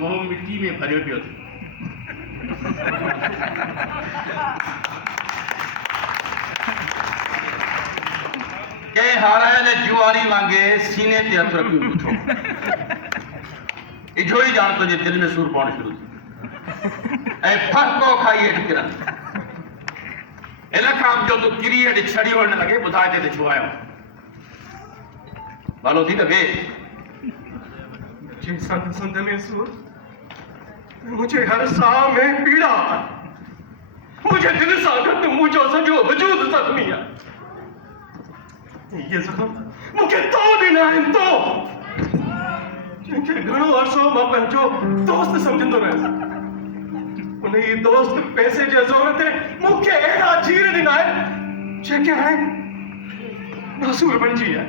मुंह मिट्टी में भरियो पियो थो। के हारायल जुआरी वांगे सीने ते हथ रखी उठो इजो ही जान तुझे दिल में सूर पवण शुरू थी ऐं फरको खाई हेठि किरन इन खां जो तूं किरी हेठि छड़ी वञण लॻे ॿुधाए ते छो आयो भलो थी त वे जैसा संत में सूर मुझे हर साह में पीड़ा मुझे दिल सां गॾु मुंहिंजो सॼो वजूद ज़ख्मी आहे ये ज़ख्म मूंखे तो ॾिना आहिनि तो जंहिंखे घणो अरसो मां पंहिंजो दोस्त सम्झंदो रहियसि उन ई दोस्त पैसे जे ज़ोर ते मूंखे अहिड़ा चीर ॾिना आहिनि जेके हाणे नासूर बणिजी विया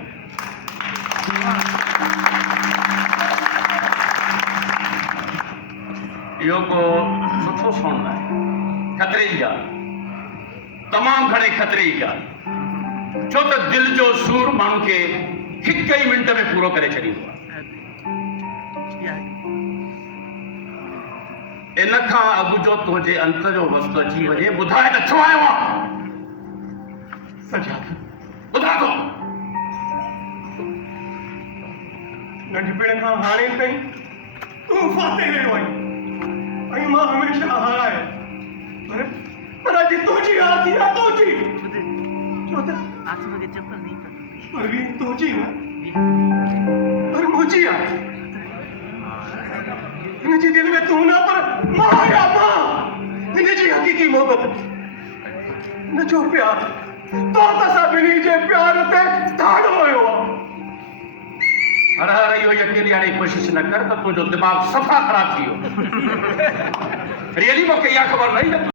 इहो को सुठो सोन आहे ख़तरे जी ॻाल्हि तमामु घणे ख़तरे जी ॻाल्हि छो त दिल जो सूर माण्हू खे हिकु ई मिंट में पूरो करे छॾींदो आहे इन खां अॻु जो तुंहिंजे अंत जो वक़्तु अची वञे ॿुधाए त छो आयो आहे सजाद ॿुधा थो नंढपिण खां हाणे ताईं तूं फाते रहियो आहीं ऐं मां हमेशह हाराए पर अॼु तुंहिंजी हार थी आहे तुंहिंजी छो त परवीन तुंहिंजी न पर मुंहिंजी आहे हिनजे दिल में तूं न पर मां आहियां मां हिनजी हक़ीक़ी मोहबत हिनजो प्यार तो असां ॿिन्ही जे प्यार ते ठाड़ो हुयो आहे हर हर इहो यकीन ॾियण जी कोशिश न कर त तुंहिंजो दिमाग़ सफ़ा ख़राब थी वियो रियली मूंखे इहा ख़बर न